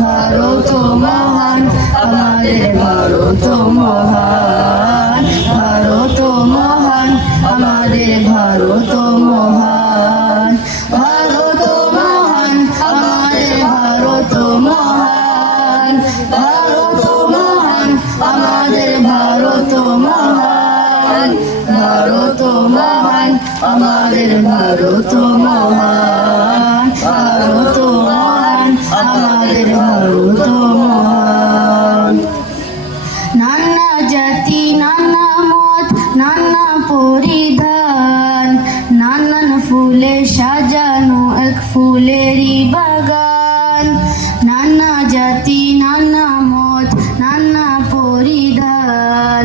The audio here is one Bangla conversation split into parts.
ভারত মহান, আমাদের ভারত মহান, ভারত মহান, আমাদের ভারত মহান, ভারত মহান, আমাদের ভারত মহান, ভারত মহান, আমাদের ভারত মহান, ভারত মহান, আমাদের ভারত মহান, ভারত মহান, আমাদের ভারত মহান। নানা জাতি, নানা মত, নানা পরিধান, নানান ফুলে সাজানো এক ফুলেরই বাগান। নানা জাতি, নানা মত, নানা পরিধান,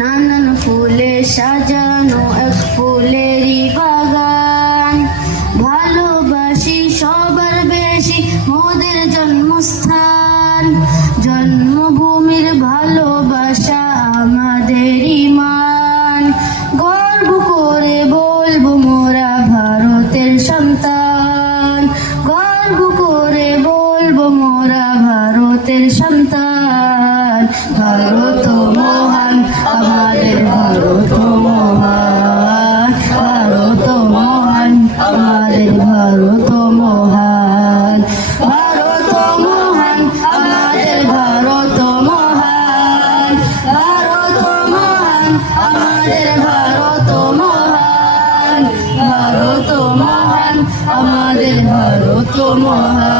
নানান ফুলে সাজানো এক ফুলেরই বাগান। ভালোবাসি সবার বেশি মোদের জন্মস্থান, জন্মভূমির ভালোবাসা আমাদের ইমান। গর্ব করে বলবো মোরা ভারতের সন্তান, গর্ব করে বলবো মোরা ভারতের সন্তান। ভারত মহান, আমাদের ভারত মহান, ভারত মহান, আমাদের ভারত মহান, ভারত মহান, আমাদের ভারত মহান, ভারত মহান, আমাদের ভারত মহান, ভারত মহান, আমাদের ভারত মহান।